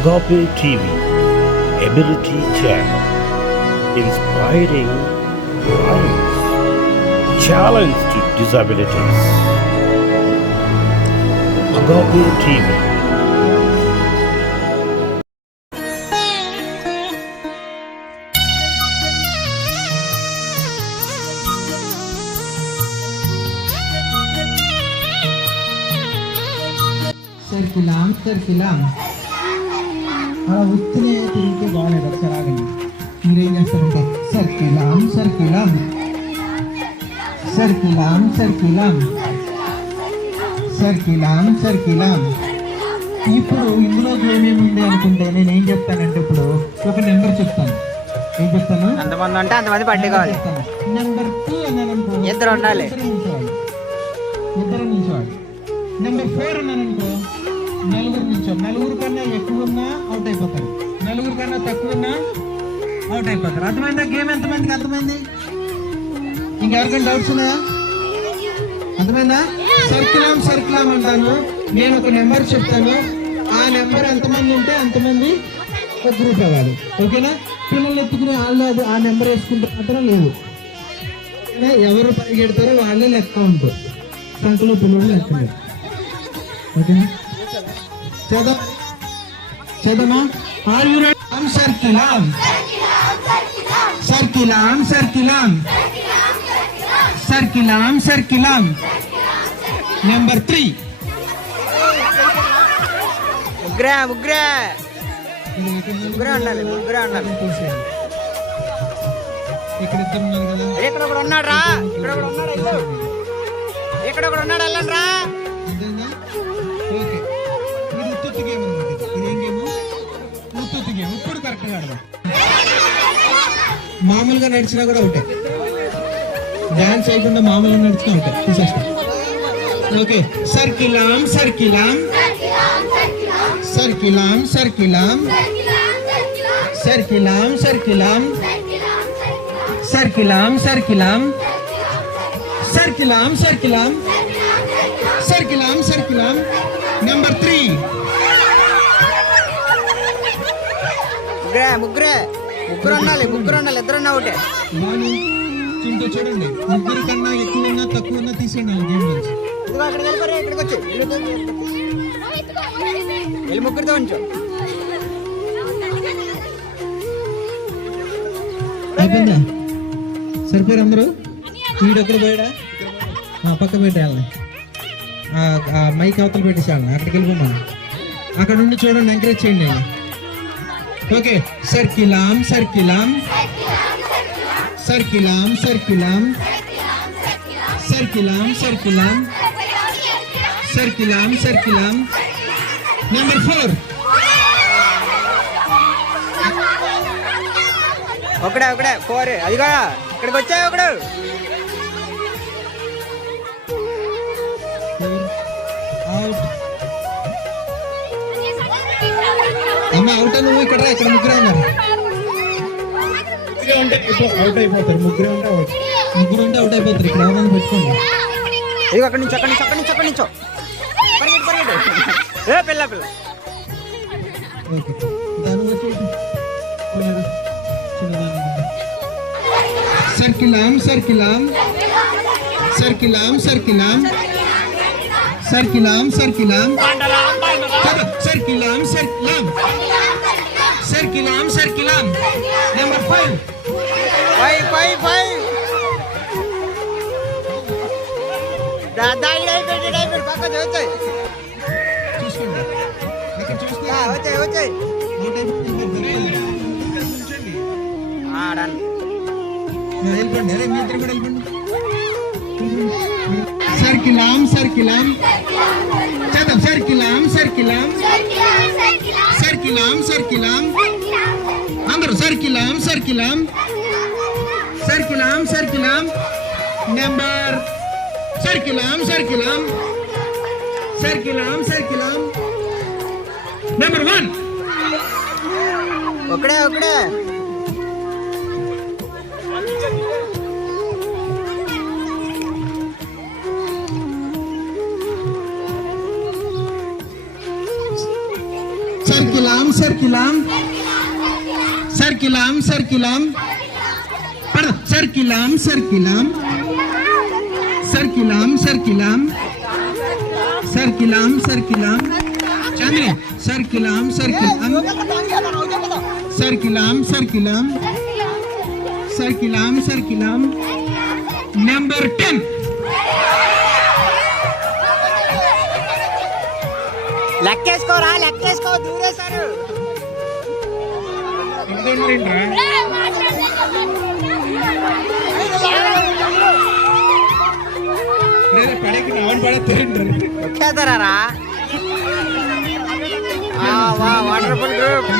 Agape TV, Ability Channel, inspiring lives, challenge to disabilities. Agape TV. సర్కిలాం అలా ఉత్తినే తిరిగితే బాగాలేదు. ఒకసారి ఆగండి. మీరేం చేస్తారంటే సర్కిలాం సర్కిలాం సర్కిలాం సర్కిలాం సర్కిలాం సర్కిలాం. ఇప్పుడు ఇందులో ఏమేమి ఉంది అనుకుంటే నేను ఏం చెప్తానంటే ఇప్పుడు ఒక నెంబర్ చెప్తాను. ఏం చెప్తాను? అంతమంది ఉంటే అంతమంది పట్టుకోవాలి. నెంబర్ 2 అన్నాను అనుకో, ఇద్దరు ఉండాలి. ఇద్దరు నిల్చోవాలి. నెంబర్ 4 అన్నాను అనుకో, నలుగురు నిల్చోవాలి. నలుగురు కన్నా ఎక్కువ ఉన్నా అవుట్ అయిపోతారు, నలుగురు కన్నా తక్కువ ఉన్నా అవుట్ అయిపోతారు. అర్థమైందా? గేమ్ ఎంతమందికి అర్థమైంది? ఇంకెవరికైనా డౌట్స్ ఉన్నాయా? అర్థమైందా? సర్కిలాం సర్కిలాం అంటాను. నేను ఒక నెంబర్ చెప్తాను, ఆ నెంబర్ ఎంతమంది ఉంటే అంతమంది ఒక గ్రూప్ అవ్వాలి. ఓకేనా? పిల్లలు ఎత్తుకుని వాళ్ళు ఆ నెంబర్ వేసుకుంటే మాత్రం లేదు. ఎవరు పరిగెడతారో వాళ్ళే లెక్క ఉంటారు, సంఖ్యలో పిల్లలు లెక్క లేదు. ఓకేనా? చదమా? Are you ready? సర్కిలాం సర్కిలాం సర్కిలాం సర్కిలాం సర్కిలాం. నెంబర్ 3. ముగ్గురే ముగ్గురే ముగ్గురే ఉండాలి. ముగ్గురే ఉండాలి. ఇక్కడ ఇద్దరు ఉన్నారు కదా. ఇక్కడ ఒకడు ఉన్నాడు రా. ఇక్కడ ఒకడు ఉన్నాడు. ఇల్లు ఇక్కడ ఒకడు ఉన్నాడు. వెళ్ళండి రా. ఓకే, ఇది ఉత్తుత్తి గేమ్ అనమాట. ఇదేం గేమ్? ఉత్తుత్తి గేమ్. ఇప్పుడు కరెక్ట్గా ఆడదాం. మామూలుగా నడిచినా కూడా ఒకటే, డాన్స్ చేయకుండా మామూలుగా నడిచినా ఒకటే. చూసేస్తాం. ఓకే. సర్కిలాం సర్కిలాం సర్కిలాం సర్కిలాం సర్కిలాం సర్కిలాం సర్కిలాం సర్కిలాం సర్కిలాం సర్కిలాం సర్కిలాం సర్కిలాం. నెంబర్ 3. ముగ్గురే ముగ్గురే ముగ్గురు ఉండాలి. ముగ్గురు ఉండాలి. ఇద్దరున్నా ఒకటే. చింటూ చూడండి, ముగ్గురు కన్నా ఎక్కువ ఉన్నా తక్కువ ఉన్నా తీసేయండి వాళ్ళ గేమ్ నుంచి. ఇదిగో అక్కడికి వెళ్ళిపోయి ఇక్కడికి వచ్చి వెళ్ళి ముగ్గురితో ఉంచు. అయిపోయిందా? సరిపోయారు అందరూ? వీడొక్కడు పోయాడా? పక్క పెట్టేయాలని, మైక్ అవతల పెట్టేసేయాలని. అక్కడికి వెళ్ళిపోమని అక్కడ నుండి చూడండి, ఎంకరేజ్ చేయండి. ఓకే. సర్కిలాం సర్కిలాం సర్కిలాం సర్కిలాం సర్కిలాం సర్కిలాం సర్కిలాం సర్కిలాం. నెంబర్ 4. ఒకడే ఒకడే 4. అదిగో ఇక్కడికి వచ్చాయి ఒకడు. అవుట్. అమ్మ అవుట్. నువ్వు ఇక్కడ ఇక్కడ ముగ్గురే ఉన్నారు. అవుట్ అయిపోతారు. ముగ్గురే ఉంటే అవుట్. ముగ్గురు ఉంటే అవుట్ అయిపోతారు. ఇక్కడ ఎవరైనా పెట్టుకోండి. ఇదిగో అక్కడి నుంచి అక్కడి నుంచి అక్కడి నుంచి అక్కడి నుంచో పరిగెట్టు పరిగెట్టు. ఏ పిల్ల పిల్ల. ఓకే. దాని సర్కిలాం సర్కిలాం సర్కిలాం సర్కిలాం సర్కిలాం సర్కిలాం సర్కిలాం సర్కిలాం సర్కిలాం సర్కిలాం. నెంబర్ 5. 5 దాయి అయిపోయి పక్క వచ్చాయి. చూసుకోండి. ఇక్కడ చూస్తే వచ్చాయి వచ్చాయి. ఆడండి. వెళ్ళిపోండి. అరే మీ ఇద్దరు కూడా వెళ్ళిపోండి. సర్కిలాం సర్కిలాం చదం. సర్కిలాం సర్కిలాం సర్కిలాం సర్కిలాం. అందరూ సర్కిలాం సర్కిలాం సర్కిలాం సర్కిలాం. నెంబర్ సర్కిలాం సర్కిలాం సర్కిలాం సర్కిలాం. నెంబర్ 1. ఒకడే ఒకడే. సర్కిలాం సర్కిలాం సర్కిలాం సర్కిలాం సర్కిలాం సర్కిలాం సర్కిలాం సర్కిలాం సర్కిలాం సర్కిలాం చంద్రి సర్కిలాం సర్కిలాం సర్కిలాం సర్కిలాం సర్కిలాం సర్కిలాం నెంబర్ 10 లెక్కేసుకోరా లెక్కేసుకో దూరేశారు వచ్చేస్తారా వండర్ఫుల్ గ్రూప్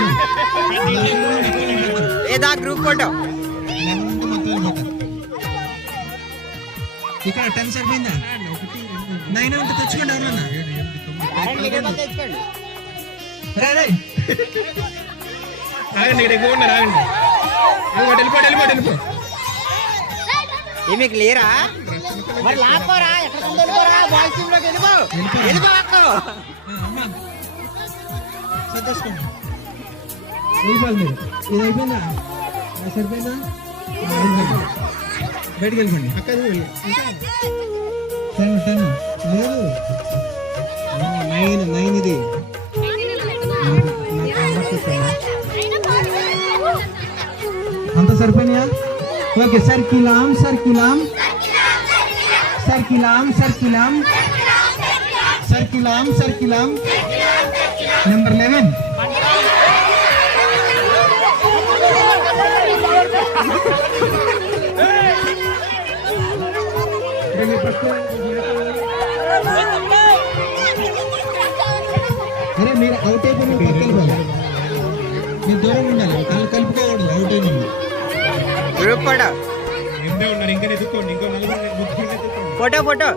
ఏదా గ్రూప్ ఫోటో ఇక్కడ 10 సరిపోయిందా 9 ఉంటే తెచ్చుకోండి ఎవరన్నా మీకు లేరా మరి లాక్కోరా ఎక్కడ వెళ్ళిపోరా బాయ్స్ టీమ్ లోకి వెళ్ళిపో వెళ్ళిపోవాలి మీరు ఇది అయిపోయిందా సరిపోయిందా బయటకు వెళ్ళిపోండి అక్కడ లేదు 9 ఇది అంత సరిపోయినాయా ఓకే సర్కిలాం సర్కిలాం సర్కిలాం సర్కిలాం సర్కిలాం సర్కిలాం నెంబర్ 11 అరే మీరు అవుట్ అయిపోయి పక్కన పోవాలి మీరు దూరం ఉండాలి వాళ్ళు కలుపుకోకూడదు అవుట్ అయిన గ్రూప్ ఫోటో ఉన్నారు ఇంకా ఎత్తుకోండి ఇంకో ఫోటో ఫోటో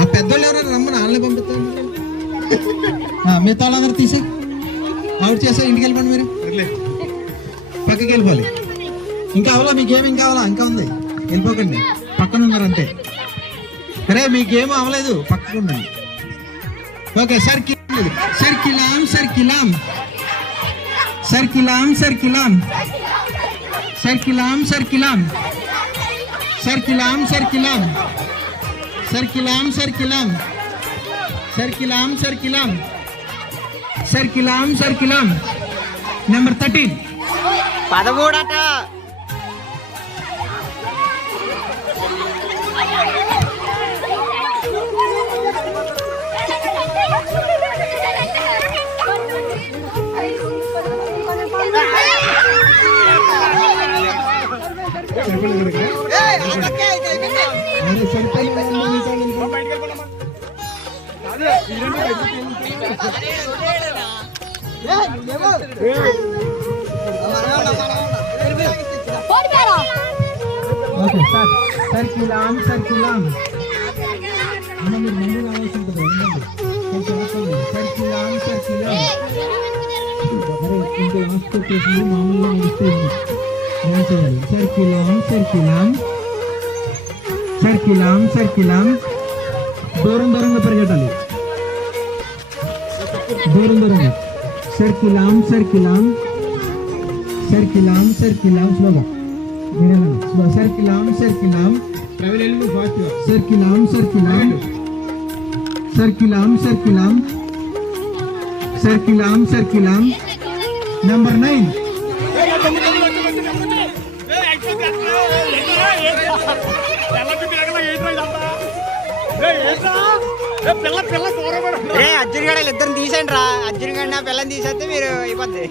ఆ పెద్దోళ్ళు ఎవరైనా రమ్మని వాళ్ళని పంపిస్తాను మిగతా వాళ్ళందరూ తీసే అవుట్ చేస్తే ఇంటికి వెళ్ళిపోండి మీరు పక్కకి వెళ్ళిపోవాలి ఇంకా అవలా మీ గేమ్ ఇంకా అవలా ఇంకా ఉంది వెళ్ళిపోకండి పక్కన ఉన్నారు అంతే అరే మీ గేమ్ అవ్వలేదు పక్కకు ఉండండి ఓకే సర్కిలాం సర్కిలాం సర్కిలాం సర్కిలాం సర్కిలాం సర్కిలాం సర్కిలాం సర్కిలాం సర్కిలాం సర్కిలాం సర్కిలాం సర్కిలాం సర్కిలాం సర్కిలాం నెంబర్ 13 13 అట ఓకే సార్ సర్కిలాం సర్కిలాం అమ్మ మీరు ముందు రావాల్సి ఉంటుంది సర్కిలాం సర్కిలాం ఇంకో లాస్ట్ వచ్చేసి మామూలుగా నడుస్తుంది చేయాలి సర్కిలాం సర్కిలాం సర్కిలాం సర్కిలాం దూరం దూరంగా పరిగెట్టాలి దూరం దూరంగా సర్కిలాం సర్కిలాం సర్కిలాం సర్కిలాం స్లోగా సర్కిలాం సర్కిలాం సర్కిలాం సర్కిలాం సర్కిలాం సర్కిలాం సర్కిలాం సర్కిలాం నెంబర్ 9 రే అర్జున్ గడ ఇద్దరు తీసేయండి రా అర్జున్ గడ నా పిల్లని తీసేస్తే మీరు అయిపోద్ది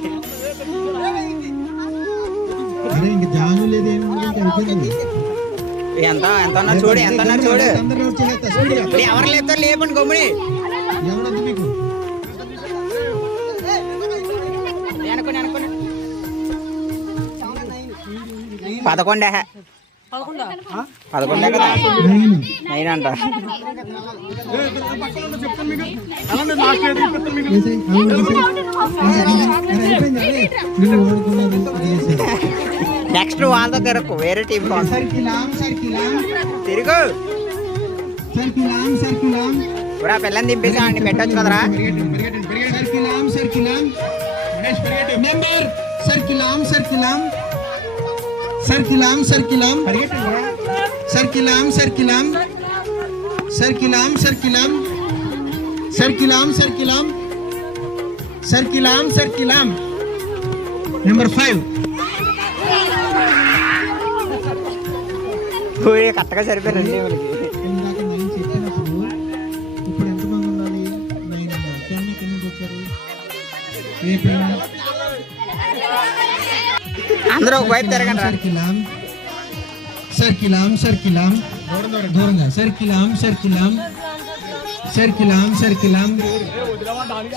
ఇంక జాను లేదేమో ఎంత ఎంత చూడు ఎంత చూడు ఎవరు లేపుతారు లేపండి గమ్ముని అనుకోండి అనుకోండి 11 11 కదా 9 అంట నెక్స్ట్ వాళ్ళతో తిరగకు వేరే టీం తిరుగు సర్కిలాం సర్కిలాం ఇప్పుడు ఆ పిల్లని దింపేసామండి, పెట్టొచ్చు కదరా. సర్కిలాం సర్కిలాం నెంబర్ సర్కిలాం సర్కిలాం సర్కిలాం సర్కిలాం సర్కిలాం సర్కిలాం సర్కిలాం సర్కిలాం సర్కిలాం సర్కిలాం సర్కిలాం సర్కిలాం నెంబర్ 5 కరెక్ట్గా సరిపోయారండి మనకి. ఇందాక 9 చెప్పినప్పుడు ఇప్పుడు ఎంతమంది ఉండాలి? 9 ఉన్నారు. 10 ఎక్కడి నుంచి వచ్చారు? ఏ ప్రేమ? అందరూ ఒక వైపు తిరగండి రా. సర్కిలాం సర్కిలాం సర్కిలాం దూరంగా సర్కిలాం సర్కిలాం సర్కిలాం సర్కిలాం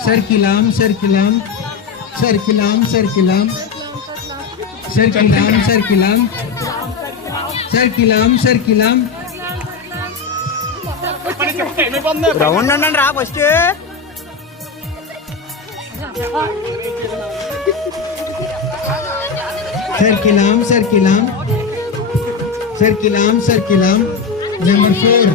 సర్కిలాం సర్కిలాం సర్కిలాం సర్కిలాం సర్కిలాం సర్కిలాం సర్కిలాం సర్కిలాం రౌండ్ ఉండండి రా ఫస్ట్. సర్కిలాం సర్కిలాం సర్కిలాం సర్కిలాం నెంబర్ 4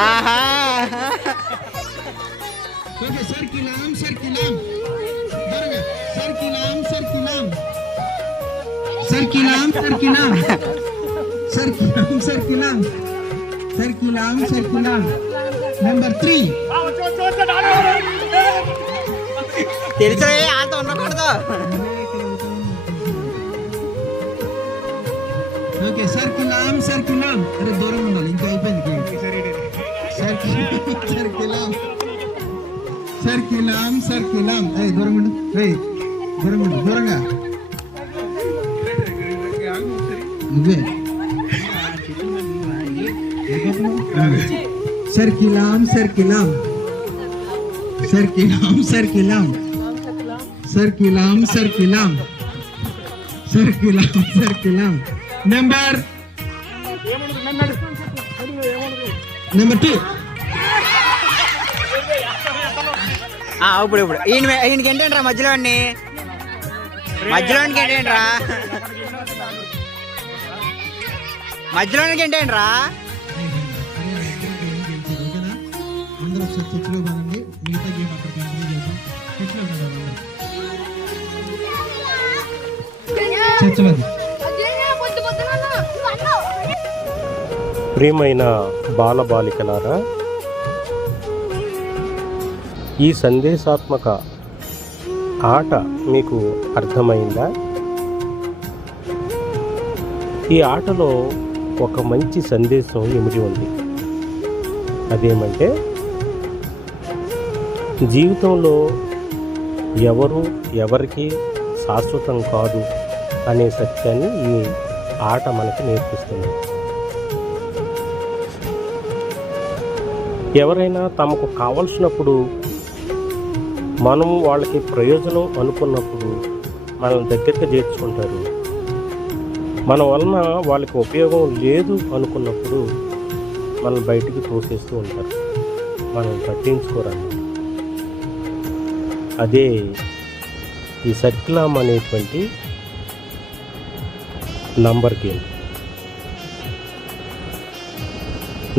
ఆహా ఓకే సర్కిలాం సర్కిలాం దూరంగా సర్కిలాం సర్కిలాం సర్కిలాం సర్కిలాం సర్కిలాం సర్కిలాం సర్కిలాం సర్కిలాం నెంబర్ 3 తెలుసే వాళ్ళతో ఉండకూడదు. ఓకే సర్కిలాం సర్కిలాం అరే దూరం ఉండాలి, ఇంకా అయిపోయింది. సర్కిలాం సర్కిలాం సర్కిలాం అరే దూరం ఉండు, దూరం ఉండు, దూరంగా నువ్వే. సర్కిలాం సర్కిలాం సర్కిలాం సర్కిలాం సర్కిలాం సర్కిలాం సర్కిలాం సర్కిలాం నెంబర్ 2 ఇప్పుడు ఈయనకి ఏంటంట్రా మధ్యలోని ఏంటేంట్రా మధ్యలోనికి ఏంటేంట్రా. అందరూ ఒకసారి చర్చలో బాగుంది, మిగతా గేమ్ అక్కడ కంటిన్యూ చేద్దాం. చర్చలో ప్రియమైన బాలబాలికలారా, ఈ సందేశాత్మక ఆట మీకు అర్థమైందా? ఈ ఆటలో ఒక మంచి సందేశం ఇమిడి ఉంది. అదేమంటే జీవితంలో ఎవరు ఎవరికి శాశ్వతం కాదు అనే సత్యాన్ని ఈ ఆట మనకు నేర్పిస్తుంది. ఎవరైనా తమకు కావలసినప్పుడు, మనం వాళ్ళకి ప్రయోజనం అనుకున్నప్పుడు మనల్ని దగ్గరికి చేర్చుకుంటారు. మన వలన వాళ్ళకి ఉపయోగం లేదు అనుకున్నప్పుడు మనం బయటికి తోసేస్తూ ఉంటారు, మనం పట్టించుకోరాలి. అదే ఈ సర్కిలాం అనేటువంటి నంబర్ గేమ్.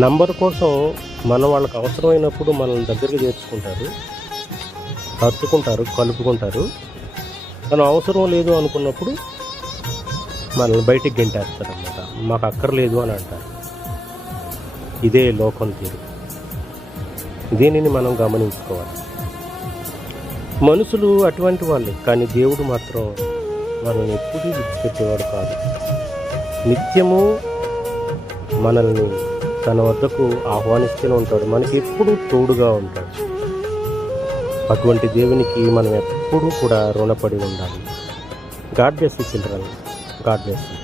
నంబర్ కోసం మనం వాళ్ళకి అవసరమైనప్పుడు మనల్ని దగ్గరికి చేర్చుకుంటారు, హత్తుకుంటారు, కలుపుకుంటారు. మనం అవసరం లేదు అనుకున్నప్పుడు మనల్ని బయటికి గెంటేస్తారు అన్నమాట. మాకు అక్కర్లేదు అని అంటారు. ఇదే లోకం తీరు. దీనిని మనం గమనించుకోవాలి. మనుషులు అటువంటి వాళ్ళే, కానీ దేవుడు మాత్రం మనల్ని ఎప్పుడూ విడిచిపెట్టేవాడు కాదు. నిత్యము మనల్ని తన వద్దకు ఆహ్వానిస్తూనే ఉంటాడు, మనకి ఎప్పుడూ తోడుగా ఉంటాడు. అటువంటి దేవునికి మనం ఎప్పుడూ కూడా రుణపడి ఉండాలి. God bless you children. God bless you.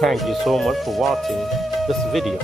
Thank you so much for watching this video.